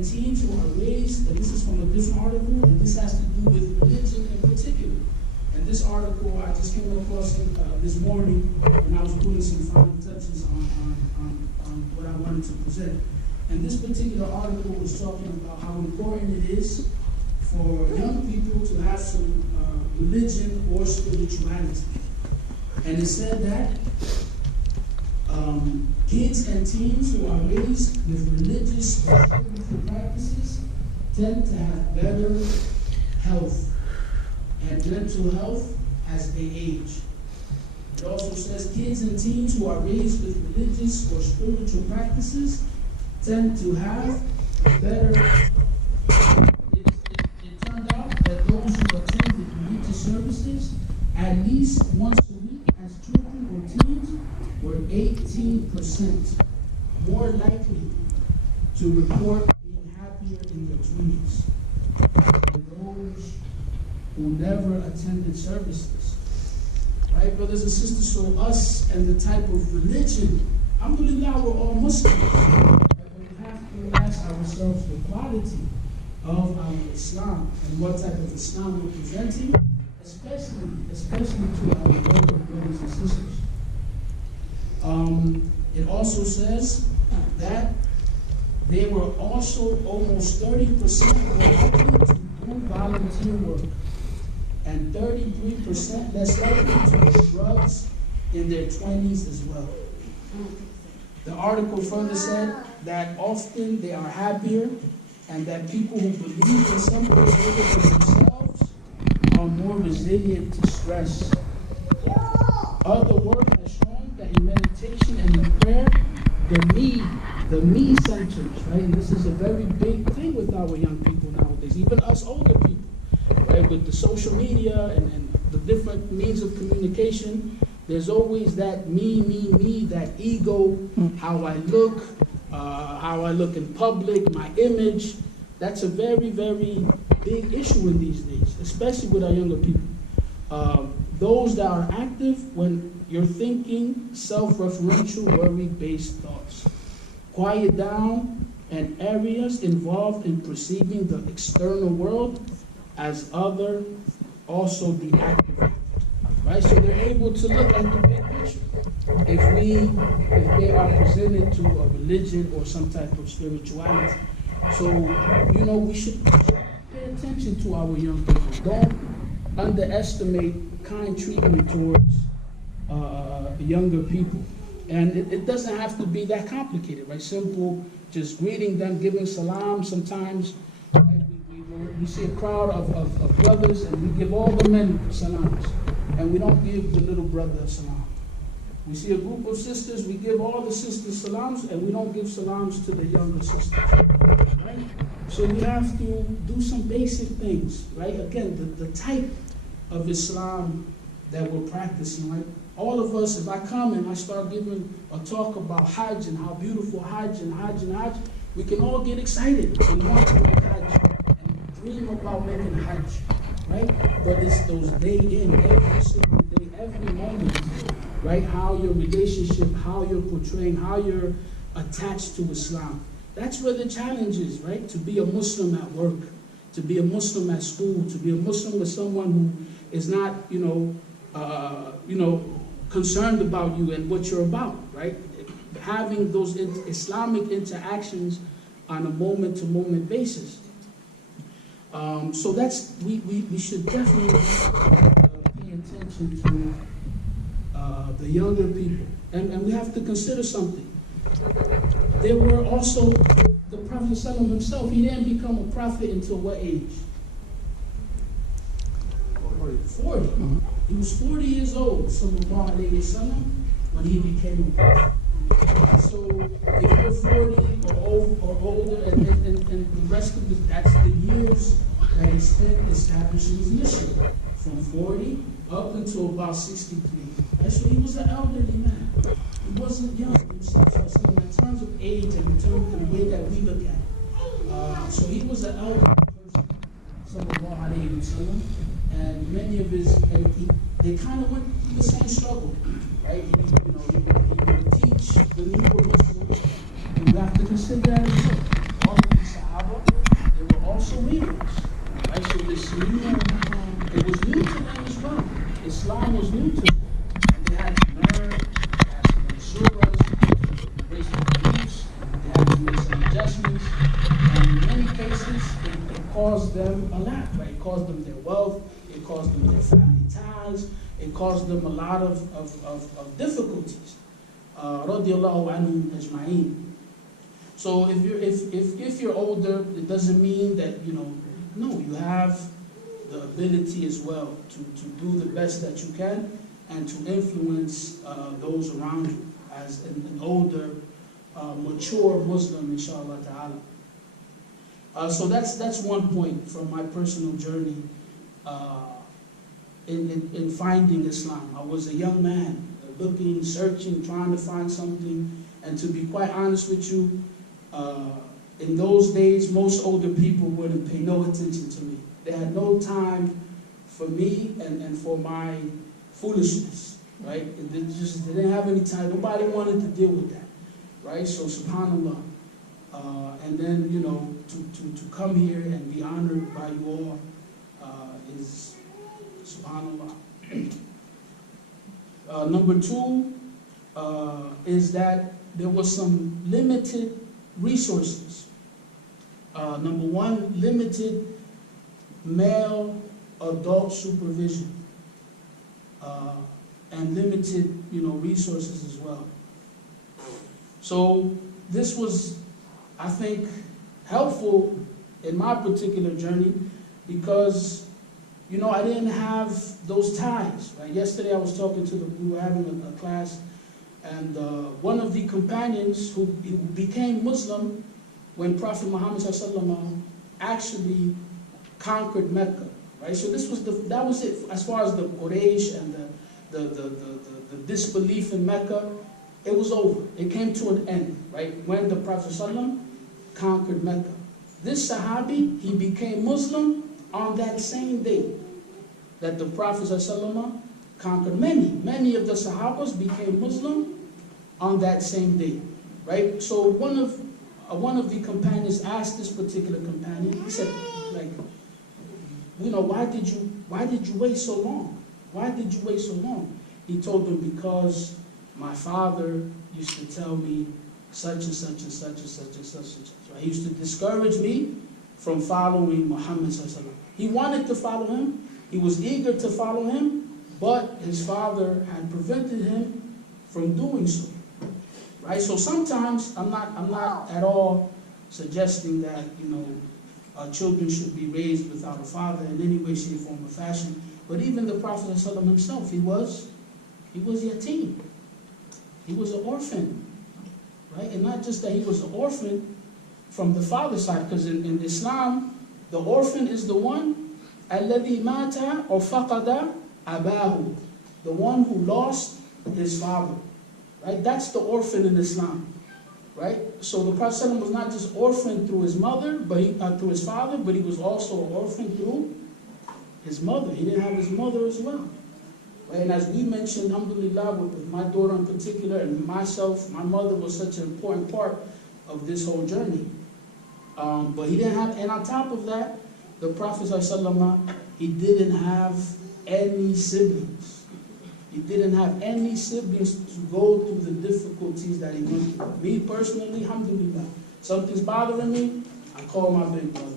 and teens who are raised, and this is from a different article, and this has to do with religion in particular. And this article, I just came across it this morning when I was putting some final touches on what I wanted to present. And this particular article was talking about how important it is for young people to have some religion or spirituality. And it said that kids and teens who are raised with religious or spiritual practices tend to have better health and mental health as they age. It also says kids and teens who are raised with religious or spiritual practices tend to have better. It turned out that those who attended religious services at least once a week as children or teens were 18% more likely to report being happier in their 20s than those who never attended services. Right, brothers and sisters, so us and the type of religion, alhamdulillah, we're all Muslims. But we have to ask ourselves the quality of our Islam and what type of Islam we're presenting, especially to our younger brothers and sisters. It also says that they were also almost 30% more likely to do volunteer work and 33% less likely to use drugs in their 20s as well. The article further said that often they are happier and that people who believe in something greater than themselves are more resilient to stress. Other work has shown that in meditation and in prayer, the me centers, right? And this is a very big thing with our young people nowadays, even us older people, right? With the social media and the different means of communication, there's always that me, that ego, how I look in public, my image. That's a very, very big issue in these days, especially with our younger people. Those that are active when you're thinking self-referential, worry-based thoughts. Quiet down and areas involved in perceiving the external world as other, also deactivated. Right? So they're able to look at the big picture. If they are presented to a religion or some type of spirituality. So, we should pay attention to our young people. Don't underestimate kind treatment towards younger people. And it doesn't have to be that complicated, right? Simple, just greeting them, giving salam sometimes. Right? We see a crowd of brothers and we give all the men salams. And we don't give the little brother a salam. We see a group of sisters, we give all the sisters salams, and we don't give salams to the younger sisters. Right? So we have to do some basic things, right? Again, the type of Islam that we're practicing, right? All of us, if I come and I start giving a talk about Hajj and how beautiful Hajj and Hajj and Hajj, we can all get excited and want to make Hajj and dream about making Hajj, right? But it's those day in, every single day, every moment, right? How your relationship, how you're portraying, how you're attached to Islam. That's where the challenge is, right? To be a Muslim at work, to be a Muslim at school, to be a Muslim with someone who is not, concerned about you and what you're about, right? Having those Islamic interactions on a moment-to-moment basis. So that's, we should definitely pay attention to the younger people. And we have to consider something. There were also, the Prophet ﷺ himself, he didn't become a prophet until what age? 40. He was 40 years old, sallallahu alayhi wa sallam, when he became a prophet. So if you're 40 or older, and the rest of that's the years that he spent establishing his mission, from 40 up until about 63. And so he was an elderly man. He wasn't young himself. So in terms of age and in terms of the way that we look at it. So he was an elderly person, sallallahu alayhi wa sallam. And many of his, they kind of went through the same struggle, right? He would teach the newer Muslims, and we have to consider that as well. All of the Sahaba also readers. Right? So this new, it was new to them as well. Islam was new to them. And they had to learn, they had to learn surahs, they had to embrace the beliefs, they had to make some adjustments. And in many cases, it caused them a lot, right? It caused them their wealth, it caused them their family ties, it caused them a lot of difficulties. Radiallahu anhum ajma'een. So if you're older, it doesn't mean that, no, you have the ability as well to do the best that you can and to influence those around you as an older, mature Muslim, inshallah ta'ala. So that's one point from my personal journey in finding Islam. I was a young man, looking, searching, trying to find something, and to be quite honest with you, in those days, most older people wouldn't pay no attention to me. They had no time for me and for my foolishness, right? They didn't have any time. Nobody wanted to deal with that, right? So, subhanAllah. And then, to come here and be honored by you all is, subhanAllah. Number two is that there was some limited resources. Number one, limited male adult supervision and limited, resources as well. So this was, I think, helpful in my particular journey because, I didn't have those ties. Right? Yesterday I was talking to we were having a class, and one of the companions who became Muslim when Prophet Muhammad ﷺ actually conquered Mecca. Right? So that was it as far as the Quraysh and the disbelief in Mecca. It was over. It came to an end. Right? When the Prophet ﷺ conquered Mecca. This Sahabi, he became Muslim on that same day that the Prophet ﷺ conquered. Many of the Sahabas became Muslim on that same day, right? So one of the companions asked this particular companion, he said, why did you wait so long? Why did you wait so long? He told them, because my father used to tell me such and such and such and such and such and such. Right? He used to discourage me from following Muhammad ﷺ. He wanted to follow him. He was eager to follow him, but his father had prevented him from doing so. Right? So sometimes I'm not at all suggesting that children should be raised without a father in any way, shape, form, or fashion. But even the Prophet ﷺ himself, he was yatim. He was an orphan. Right? And not just that he was an orphan from the father's side, because in Islam, the orphan is the one الَّذِي مَاتَ or فَقَدَ أَبَاهُ, the one who lost his father. Right? That's the orphan in Islam. Right? So the Prophet ﷺ was not just orphaned through his mother, but through his father, but he was also an orphan through his mother. He didn't have his mother as well. Right? And as we mentioned, alhamdulillah, with my daughter in particular and myself, my mother was such an important part of this whole journey. But he didn't have, and on top of that, the Prophet ﷺ, he didn't have any siblings. He didn't have any siblings to go through the difficulties that he went through. Me personally, alhamdulillah, something's bothering me, I call my big brother.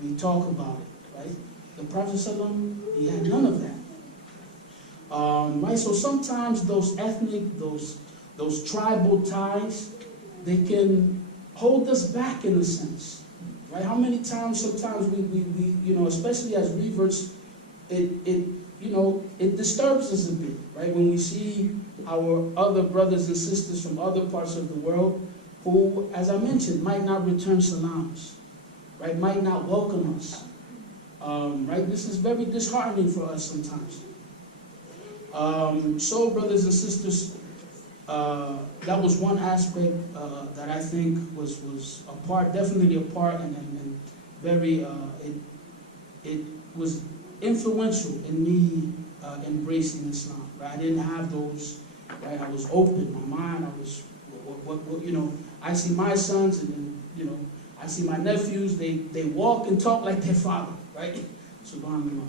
We talk about it, right? The Prophet ﷺ, he had none of that. Right? So sometimes those ethnic, those tribal ties, they can hold us back in a sense. Right? How many times, sometimes we especially as reverts, it disturbs us a bit, right? When we see our other brothers and sisters from other parts of the world who, as I mentioned, might not return salams, right? Might not welcome us, right? This is very disheartening for us sometimes. So, brothers and sisters, that was one aspect that I think was a part, definitely a part, and very, it was influential in me embracing Islam. Right? I didn't have those. Right? I was open. My mind. I was, I see my sons, and I see my nephews, they walk and talk like their father, right? SubhanAllah.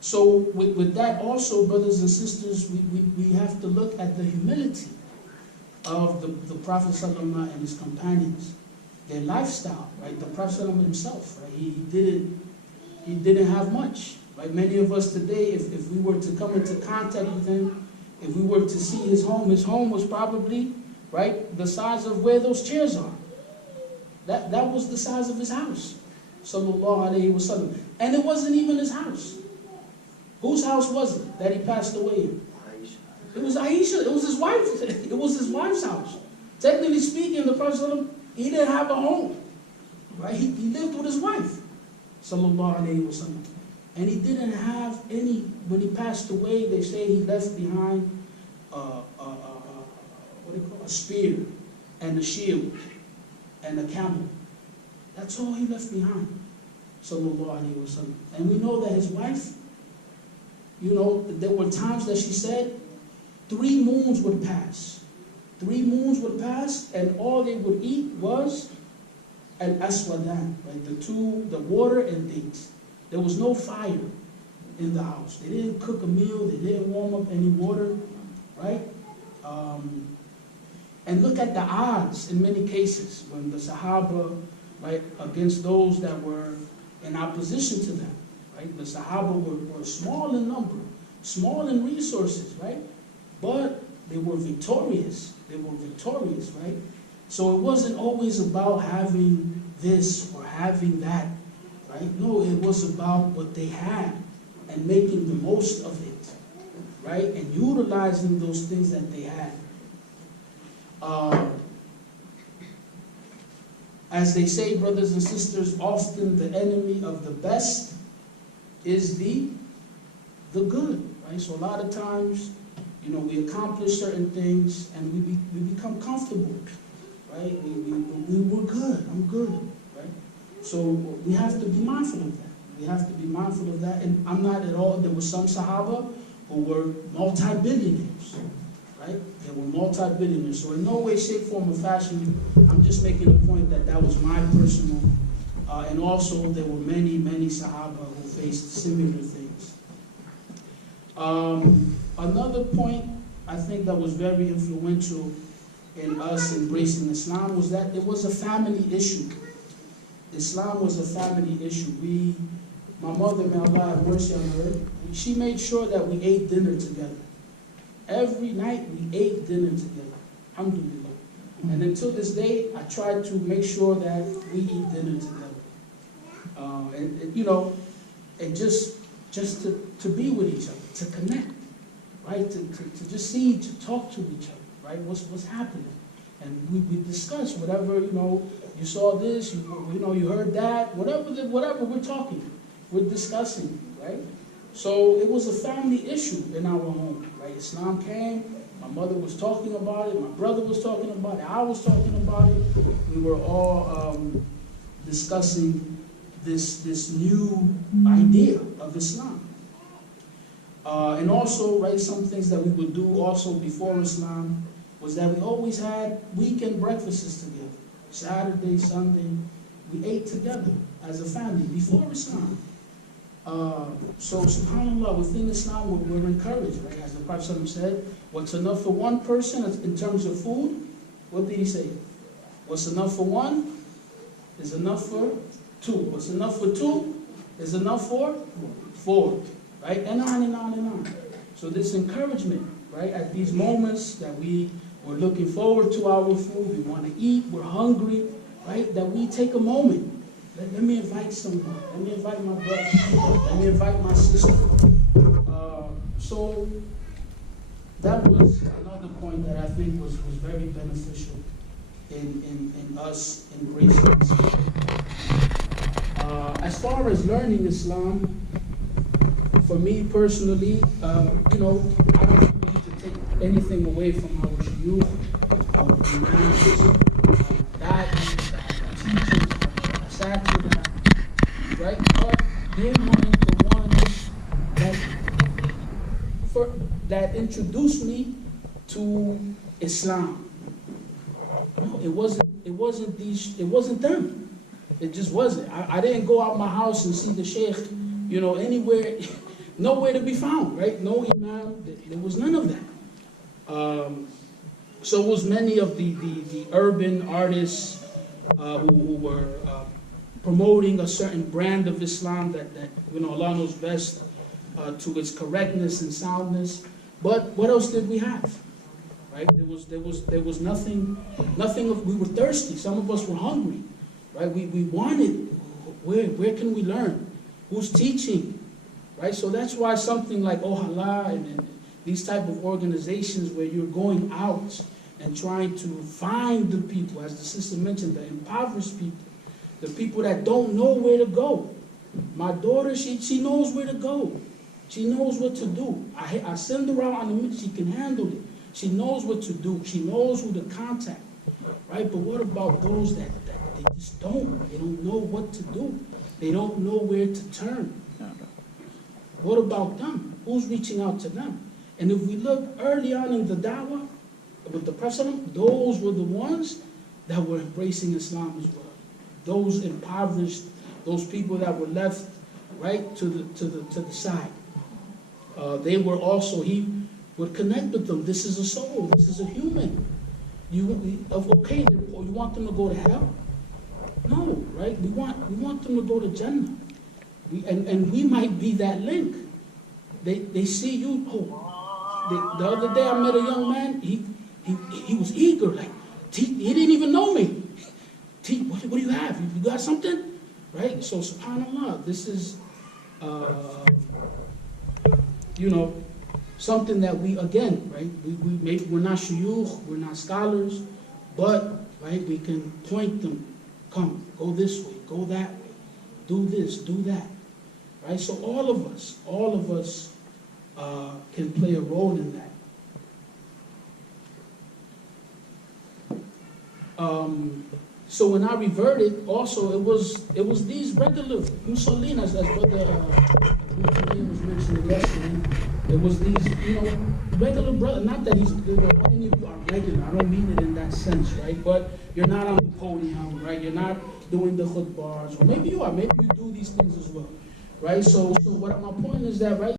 So with that also, brothers and sisters, we have to look at the humility of the Prophet ﷺ and his companions, their lifestyle, right? The Prophet ﷺ himself, right? He didn't have much, right? Many of us today, if we were to come into contact with him, if we were to see his home was probably, right, the size of where those chairs are. That was the size of his house, sallallahu alaihi wasallam. And it wasn't even his house. Whose house was it that he passed away in? It was Aisha. It was his wife. It was his wife's house. Technically speaking, the Prophet, he didn't have a home, right? He lived with his wife, sallallahu alaihi wasallam. And he didn't have any. When he passed away, they say he left behind a spear and a shield and a camel. That's all he left behind, sallallahu alaihi wasallam. And we know that his wife, you know, there were times that she said 3 moons would pass. 3 moons would pass, and all they would eat was al-aswadan, right? The water and dates. There was no fire in the house. They didn't cook a meal. They didn't warm up any water, right? And look at the odds in many cases when the Sahaba, right, against those that were in opposition to them, right? The Sahaba were small in number, small in resources, right? But they were victorious. They were victorious, right? So it wasn't always about having this or having that, right? No, it was about what they had and making the most of it, right? And utilizing those things that they had. As they say, brothers and sisters, often the enemy of the best is the good, right? So a lot of times, you know, we accomplish certain things and we become comfortable, right? We're good, I'm good, right? So we have to be mindful of that. We have to be mindful of that. And I'm not at all, there were some Sahaba who were multi-billionaires, right? They were multi-billionaires. So in no way, shape, form, or fashion, I'm just making a point that was my personal, and also there were many, many Sahaba who faced similar things. Another point I think that was very influential in us embracing Islam was that it was a family issue. Islam was a family issue. My mother, may Allah have mercy on her, she made sure that we ate dinner together. Every night we ate dinner together. Alhamdulillah. And until this day, I try to make sure that we eat dinner together. You know, and just to be with each other, to connect, right? To just see, to talk to each other, right? What's happening? And we discuss whatever, you know, you saw this, you know, you heard that, whatever we're talking, we're discussing, right? So it was a family issue in our home, right? Islam came, my mother was talking about it, my brother was talking about it, I was talking about it. We were all discussing this new idea of Islam. And also, right, some things that we would do also before Islam was that we always had weekend breakfasts together. Saturday, Sunday, we ate together as a family before Islam. So, subhanAllah, within Islam, we're encouraged, right? As the Prophet ﷺ said, what's enough for one person in terms of food, what did he say? What's enough for one is enough for two. What's enough for two is enough for four, right? And on and on and on. So this encouragement, right, at these moments that we're looking forward to our food, we want to eat, we're hungry, right, that we take a moment. Let me invite someone. Let me invite my brother. Let me invite my sister. So that was another point that I think was very beneficial in us embracing Islam. As far as learning Islam, for me personally, you know, I don't need to take anything away from our youth, our imams, teachers, right? But they weren't the ones that introduced me to Islam, No, it wasn't them. It just wasn't. I didn't go out my house and see the Sheikh, anywhere, nowhere to be found, right? No imam, there was none of that. So it was many of the urban artists who were promoting a certain brand of Islam that Allah knows best to its correctness and soundness. But what else did we have? Right? There was nothing of, we were thirsty. Some of us were hungry. Right? We wanted, where can we learn? Who's teaching? Right? So that's why something like Ohala and these type of organizations where you're going out and trying to find the people, as the sister mentioned, the impoverished people, the people that don't know where to go. My daughter, she knows where to go. She knows what to do. I send her out on the mission. She can handle it. She knows what to do. She knows who to contact. Right? But what about those that they just don't? They don't know what to do. They don't know where to turn. What about them? Who's reaching out to them? And if we look early on in the da'wah, with the Prophet, those were the ones that were embracing Islam as well. Those impoverished, those people that were left right to the side. They were also, he would connect with them. This is a soul. This is a human. Okay, you want them to go to hell? No, right? We want them to go to Jannah. And we might be that link. They see you. The other day I met a young man. He was eager. Like, he didn't even know me. What do you have? You got something? Right? So subhanAllah, this is, something that we, again, right? We're not shuyukh, we're not scholars, but, right, we can point them. Come, go this way, go that way. Do this, do that. Right? So all of us can play a role in that. So when I reverted, also it was these regular musallin, as Brother was mentioning yesterday. It was these, regular brother. Not that any of you are regular. I don't mean it in that sense, right? But you're not on the podium, right? You're not doing the khutbahs, or maybe you are. Maybe you do these things as well, right? So what my point is that, right?